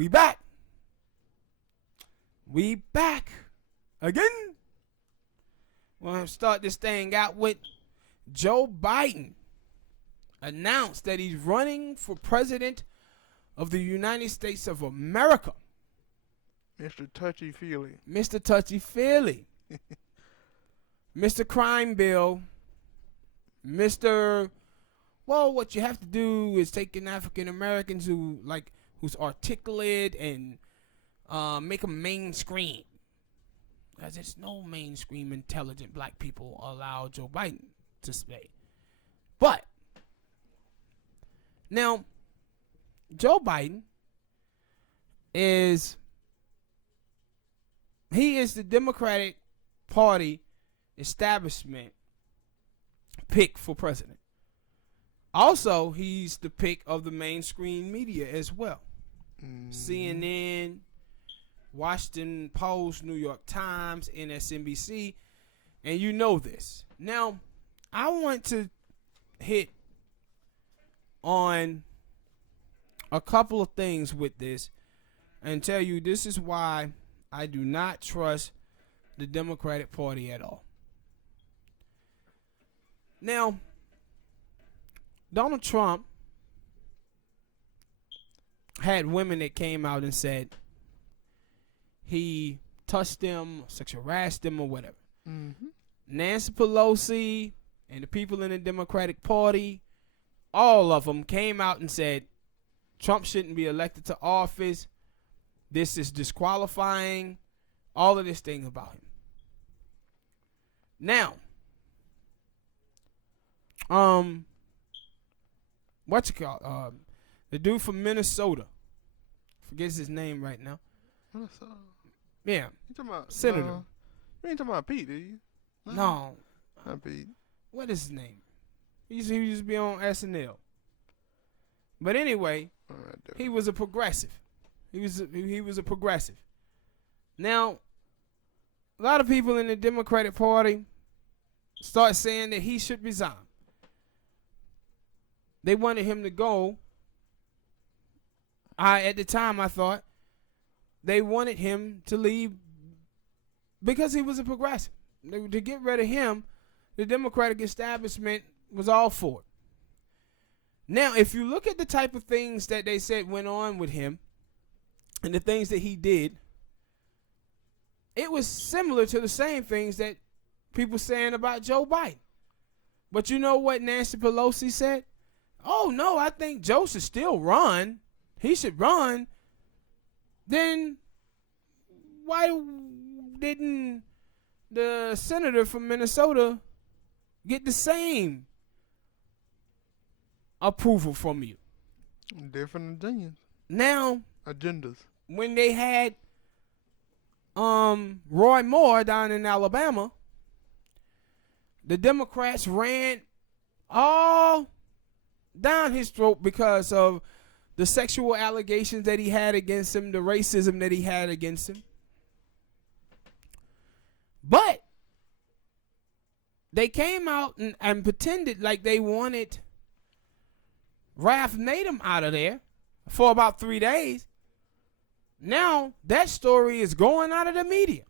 We back. We back again. We're going to start this thing out with Joe Biden announced that he's running for president of the United States of America. Mr. Touchy-Feely. Mr. Touchy-Feely. Mr. Crime Bill. Mr. Well, what you have to do is take in African Americans who's articulate and make them mainstream. Because there's no mainstream intelligent black people allow Joe Biden to stay. But now, Joe Biden is the Democratic Party establishment pick for president. Also, he's the pick of the mainstream media as well. CNN, Washington Post, New York Times, MSNBC, and you know this. Now, I want to hit on a couple of things with this and tell you this is why I do not trust the Democratic Party at all. Now, Donald Trump had women that came out and said he touched them, sexual harassed them, or whatever. Mm-hmm. Nancy Pelosi and the people in the Democratic Party, all of them came out and said Trump shouldn't be elected to office. This is disqualifying. All of this thing about him. Now, what's it called? The dude from Minnesota. Forgets his name right now. Minnesota. Yeah. You talking about Senator? You ain't talking about Pete, do you? No. Not Pete. What is his name? He used to be on SNL. But anyway, he was a progressive. He was a progressive. Now, a lot of people in the Democratic Party start saying that he should resign. They wanted him to go. At the time, I thought they wanted him to leave because he was a progressive. To get rid of him, the Democratic establishment was all for it. Now, if you look at the type of things that they said went on with him and the things that he did, it was similar to the same things that people saying about Joe Biden. But you know what Nancy Pelosi said? Oh, no, I think Joe should still run. He should run. Then why didn't the senator from Minnesota get the same approval from you? Different opinions. Now, agendas. When they had Roy Moore down in Alabama, the Democrats ran all down his throat because of the sexual allegations that he had against him, the racism that he had against him. But they came out and pretended like they wanted Ralph Nader out of there for about 3 days. Now that story is going out of the media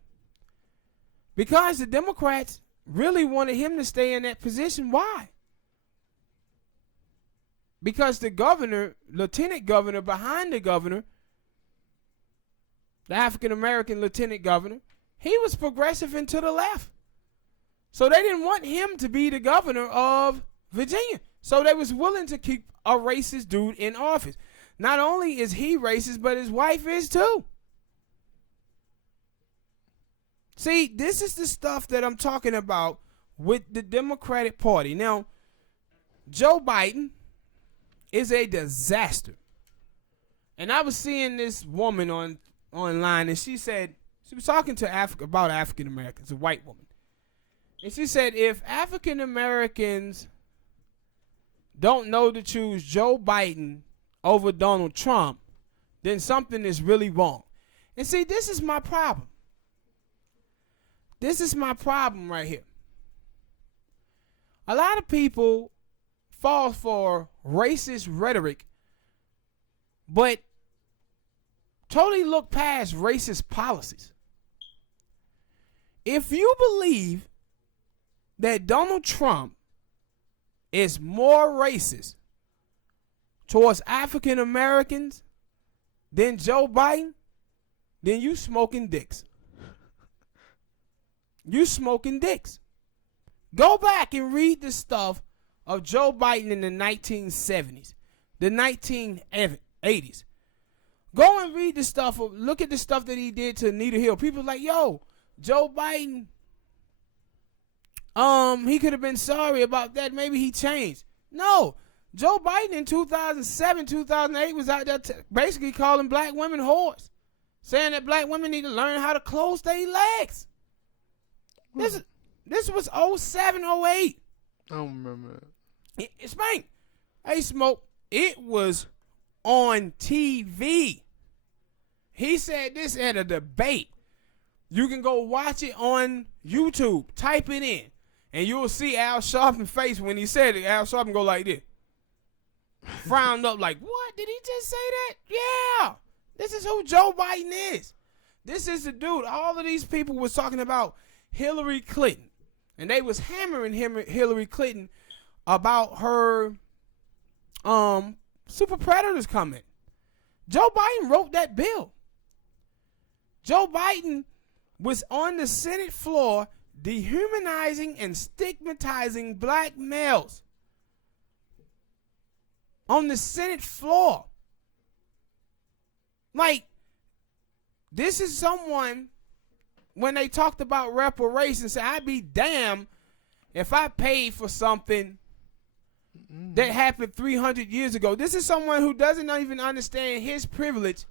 because the Democrats really wanted him to stay in that position. Why? Because the governor, lieutenant governor behind the governor, the African-American lieutenant governor, he was progressive and to the left. So they didn't want him to be the governor of Virginia. So they was willing to keep a racist dude in office. Not only is he racist, but his wife is too. See, this is the stuff that I'm talking about with the Democratic Party. Now, Joe Biden is a disaster. And I was seeing this woman online, and she said, she was talking to about African Americans, a white woman. And she said, if African Americans don't know to choose Joe Biden over Donald Trump, then something is really wrong. And see, this is my problem. This is my problem right here. A lot of people fall for racist rhetoric, but totally look past racist policies. If you believe that Donald Trump is more racist towards African Americans than Joe Biden, then you smoking dicks. You smoking dicks. Go back and read the stuff of Joe Biden in the 1970s, the 1980s. Go and read the stuff. Look at the stuff that he did to Anita Hill. People like, yo, Joe Biden, he could have been sorry about that. Maybe he changed. No, Joe Biden in 2007, 2008 was out there basically calling black women whores, saying that black women need to learn how to close their legs. This was 07, 08. I don't remember that. It's Spank. Hey, Smoke. It was on TV. He said this at a debate. You can go watch it on YouTube. Type it in. And you'll see Al Sharpton's face when he said it. Al Sharpton go like this. Frowned up like, what? Did he just say that? Yeah. This is who Joe Biden is. This is the dude. All of these people was talking about Hillary Clinton. And they was hammering Hillary Clinton about her super predators coming. Joe Biden wrote that bill. Joe Biden was on the Senate floor dehumanizing and stigmatizing black males. On the Senate floor. Like, this is someone, when they talked about reparations, said, I'd be damned if I paid for something that happened 300 years ago. This is someone who doesn't even understand his privilege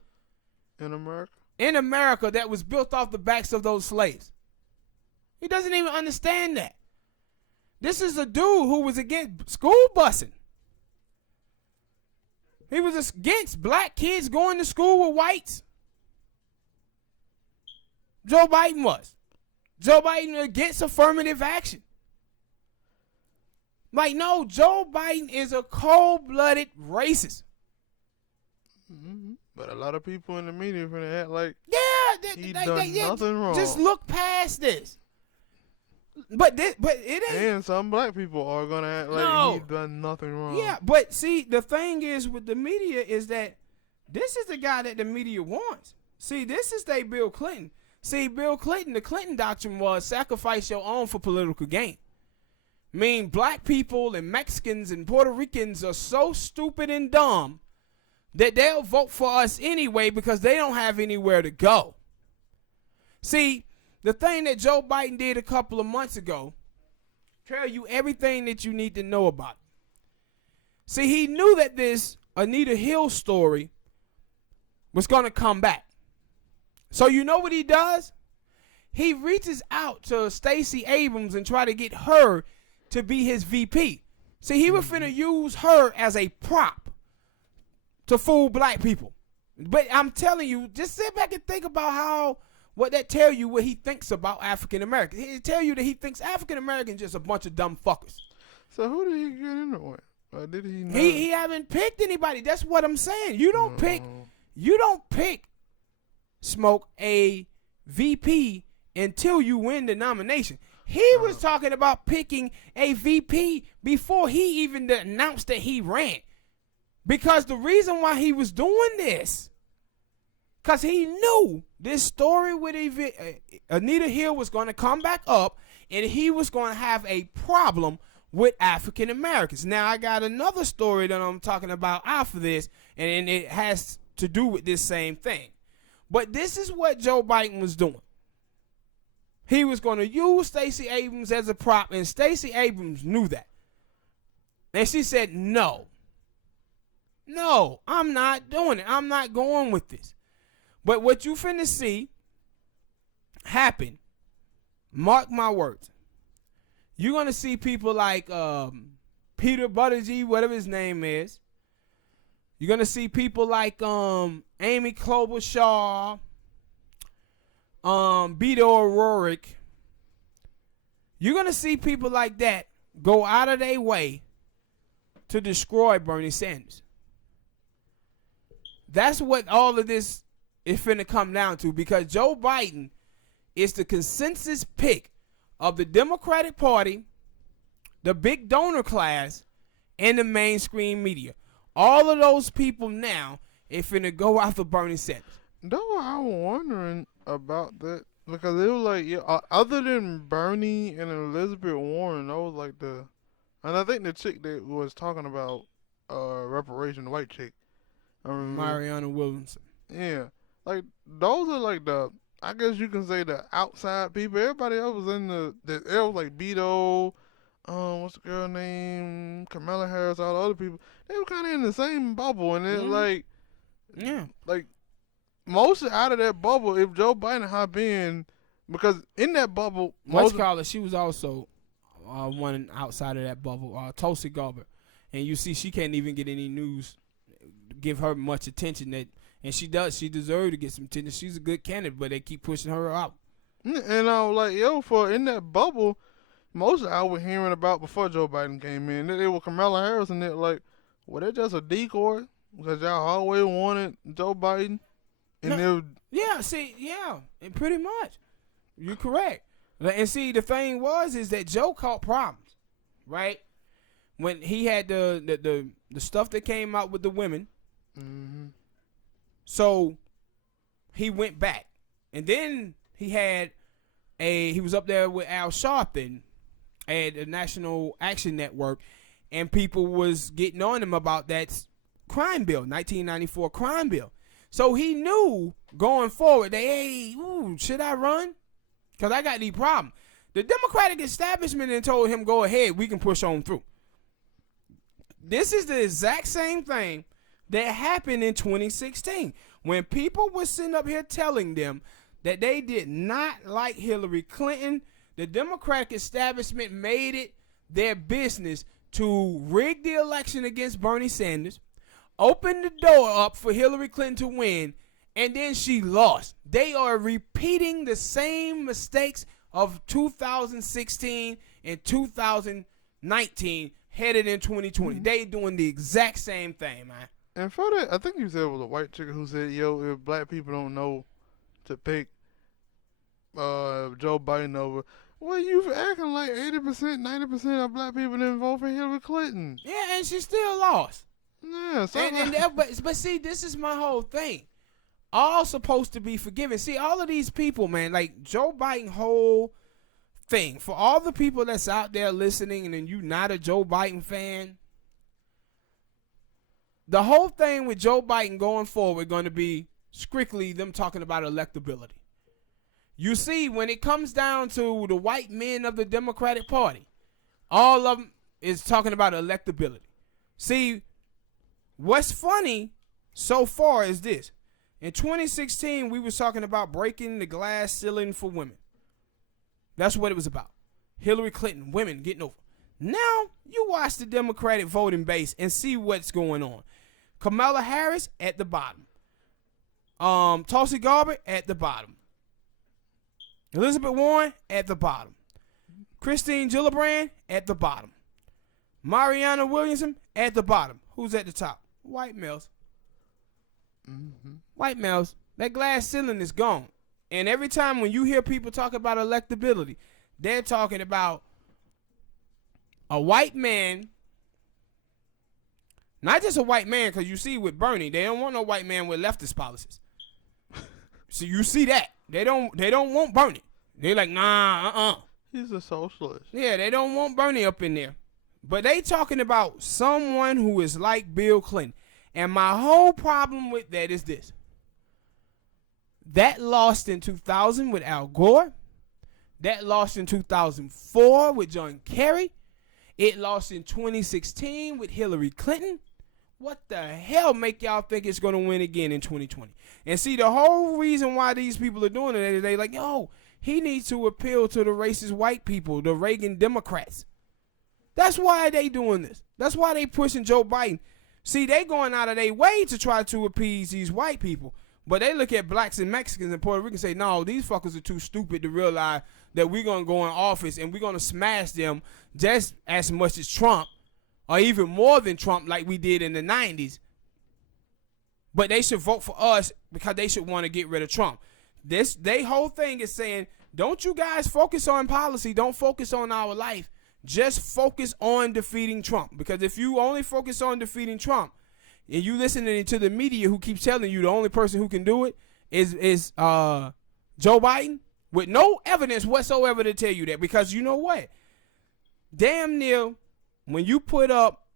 in America that was built off the backs of those slaves. He doesn't even understand that. This is a dude who was against school busing. He was against black kids going to school with whites. Joe Biden was. Joe Biden against affirmative action. Like, no, Joe Biden is a cold-blooded racist. Mm-hmm. But a lot of people in the media finna act like he done nothing wrong. Just look past this. But it ain't. And some black people are gonna act like he done nothing wrong. Yeah, but see, the thing is with the media is that this is the guy that the media wants. See, this is Bill Clinton. See, Bill Clinton, the Clinton doctrine was sacrifice your own for political gain. I mean, black people and Mexicans and Puerto Ricans are so stupid and dumb that they'll vote for us anyway because they don't have anywhere to go. See, the thing that Joe Biden did a couple of months ago tell you everything that you need to know about it. See, he knew that this Anita Hill story was going to come back. So you know what he does? He reaches out to Stacey Abrams and try to get her to be his VP. See, he was finna use her as a prop to fool black people. But I'm telling you, just sit back and think about what that tell you what he thinks about African Americans. He tell you that he thinks African Americans just a bunch of dumb fuckers. So who did he get into it? Or did he not? He haven't picked anybody. That's what I'm saying. You don't pick Smoke a VP until you win the nomination. He was talking about picking a VP before he even announced that he ran. Because the reason why he was doing this, because he knew this story with Anita Hill was going to come back up and he was going to have a problem with African Americans. Now, I got another story that I'm talking about after this, and it has to do with this same thing. But this is what Joe Biden was doing. He was going to use Stacey Abrams as a prop, and Stacey Abrams knew that. And she said, no, I'm not doing it. I'm not going with this. But what you finna see happen, mark my words, you're going to see people like Peter Buttigieg, whatever his name is. You're going to see people like Amy Klobuchar, Beto O'Rourke. You're going to see people like that go out of their way to destroy Bernie Sanders. That's what all of this it's finna come down to, because Joe Biden is the consensus pick of the Democratic Party, the big donor class, and the mainstream media. All of those people now is finna go after Bernie Sanders. Though I was wondering about that because it was like, other than Bernie and Elizabeth Warren, that was like and I think the chick that was talking about reparation, the white chick, I remember. Mariana Williamson. Yeah, like those are like I guess you can say the outside people. Everybody else was in it was like Beto, what's the girl name, Kamala Harris, all the other people. They were kind of in the same bubble, and it's like most out of that bubble. If Joe Biden hop in, because in that bubble, she was also one outside of that bubble, Tulsi Gabbard, and you see she can't even get any news, give her much attention that. And she deserves to get some attention. She's a good candidate, but they keep pushing her out. And I was like, for in that bubble, most I was hearing about before Joe Biden came in, they were Kamala Harris, and they're like, well, they're just a decoy because y'all always wanted Joe Biden. And and pretty much. You're correct. And see, the thing is that Joe caught problems, right? When he had the stuff that came out with the women. Mm-hmm. So he went back, and then he was up there with Al Sharpton at the National Action Network, and people was getting on him about that crime bill, 1994 crime bill. So he knew going forward that, should I run? Because I got these problems. The Democratic establishment then told him, go ahead, we can push on through. This is the exact same thing that happened in 2016 when people were sitting up here telling them that they did not like Hillary Clinton. The Democratic establishment made it their business to rig the election against Bernie Sanders, open the door up for Hillary Clinton to win, and then she lost. They are repeating the same mistakes of 2016 and 2019 headed in 2020. Mm-hmm. They doing the exact same thing, man. And for that, I think you said it was a white chick who said, if black people don't know to pick Joe Biden over, well, you acting like 80%, 90% of black people didn't vote for Hillary Clinton. Yeah, and she still lost. Yeah, but see, this is my whole thing. All supposed to be forgiven. See, all of these people, man, like Joe Biden whole thing, for all the people that's out there listening and then you not a Joe Biden fan, the whole thing with Joe Biden going forward going to be strictly them talking about electability. You see, when it comes down to the white men of the Democratic Party, all of them is talking about electability. See, what's funny so far is this. In 2016, we was talking about breaking the glass ceiling for women. That's what it was about. Hillary Clinton, women getting over. Now, you watch the Democratic voting base and see what's going on. Kamala Harris at the bottom. Tulsi Gabbard at the bottom. Elizabeth Warren at the bottom. Christine Gillibrand at the bottom. Mariana Williamson at the bottom. Who's at the top? White males. Mm-hmm. White males. That glass ceiling is gone. And every time when you hear people talk about electability, they're talking about a white man. Not just a white man, because you see with Bernie, they don't want no white man with leftist policies. So you see that. They don't want Bernie. They're like, nah, He's a socialist. Yeah, they don't want Bernie up in there. But they talking about someone who is like Bill Clinton. And my whole problem with that is this. That lost in 2000 with Al Gore. That lost in 2004 with John Kerry. It lost in 2016 with Hillary Clinton. What the hell make y'all think it's going to win again in 2020? And see, the whole reason why these people are doing it is they like, he needs to appeal to the racist white people, the Reagan Democrats. That's why they doing this. That's why they pushing Joe Biden. See, they going out of their way to try to appease these white people. But they look at blacks and Mexicans and Puerto Ricans and say, no, these fuckers are too stupid to realize that we're going to go in office and we're going to smash them just as much as Trump, or even more than Trump like we did in the 90s. but they should vote for us because they should want to get rid of Trump. They whole thing is saying, don't you guys focus on policy, don't focus on our life, just focus on defeating Trump. Because if you only focus on defeating Trump, and you listening to the media who keeps telling you the only person who can do it is Joe Biden, with no evidence whatsoever to tell you that. Because you know what? Damn near, when you put up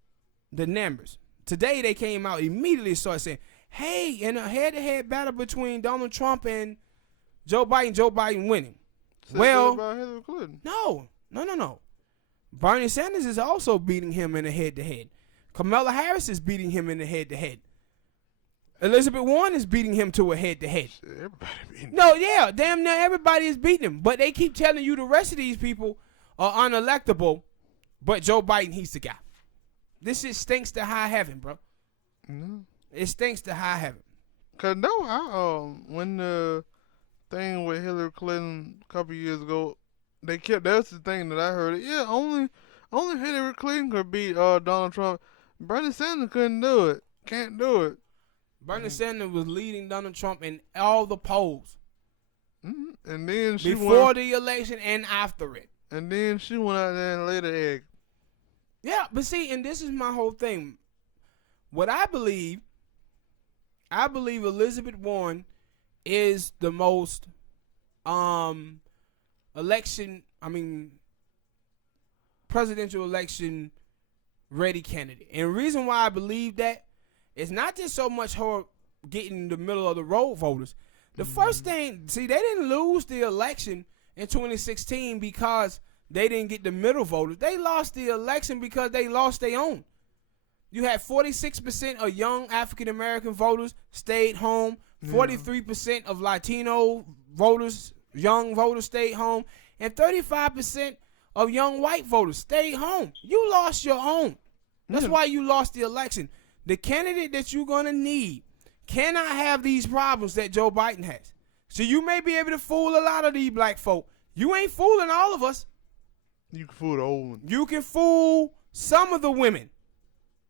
the numbers, today they came out immediately started saying, hey, in a head-to-head battle between Donald Trump and Joe Biden winning. Well, about Hillary Clinton. No. Bernie Sanders is also beating him in a head-to-head. Kamala Harris is beating him in a head-to-head. Elizabeth Warren is beating him to a head-to-head. Shit, everybody beating him. No, yeah, damn near everybody is beating him. But they keep telling you the rest of these people are unelectable, but Joe Biden, he's the guy. This shit stinks to high heaven, bro. Mm-hmm. It stinks to high heaven. Cause no, when the thing with Hillary Clinton a couple years ago, they kept, that's the thing that I heard. Yeah, only Hillary Clinton could beat Donald Trump. Bernie Sanders couldn't do it. Can't do it. Bernie Sanders was leading Donald Trump in all the polls. Mm-hmm. And then before the election and after it. And then she went out there and laid an egg. Yeah, but see, and this is my whole thing. What I believe Elizabeth Warren is the most presidential election ready candidate. And the reason why I believe that is not just so much her getting the middle of the road voters. The first thing, see, they didn't lose the election in 2016 because they didn't get the middle voters. They lost the election because they lost their own. You had 46% of young African-American voters stayed home. 43% of Latino voters, young voters, stayed home. And 35% of young white voters stayed home. You lost your own. That's why you lost the election. The candidate that you're going to need cannot have these problems that Joe Biden has. So you may be able to fool a lot of these black folk. You ain't fooling all of us. You can fool the old ones. You can fool some of the women.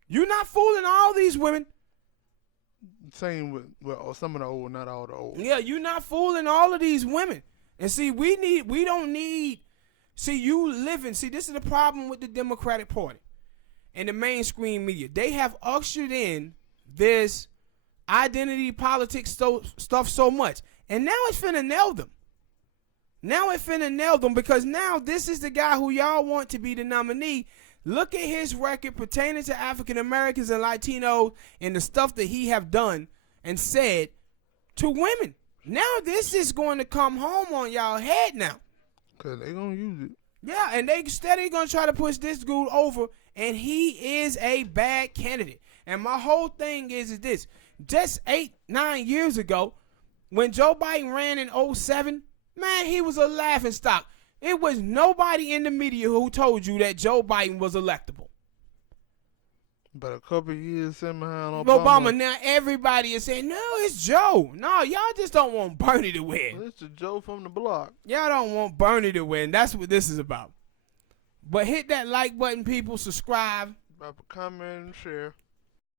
You're not fooling all these women. Same with some of the old, not all the old. Yeah, you're not fooling all of these women. And see, we don't need, see, this is the problem with the Democratic Party and the mainstream media. They have ushered in this identity politics stuff so much. And now it's finna nail them. Because now this is the guy who y'all want to be the nominee. Look at his record pertaining to African Americans and Latinos and the stuff that he have done and said to women. Now this is going to come home on y'all head now. Because they going to use it. Yeah, and they steady going to try to push this dude over, and he is a bad candidate. And my whole thing is this. Just 8-9 years ago, when Joe Biden ran in 2007, man, he was a laughing stock. It was nobody in the media who told you that Joe Biden was electable. But a couple of years sitting behind Obama. Now everybody is saying, no, it's Joe. No, y'all just don't want Bernie to win. Well, it's the Joe from the block. Y'all don't want Bernie to win. That's what this is about. But hit that like button, people. Subscribe. Comment and share.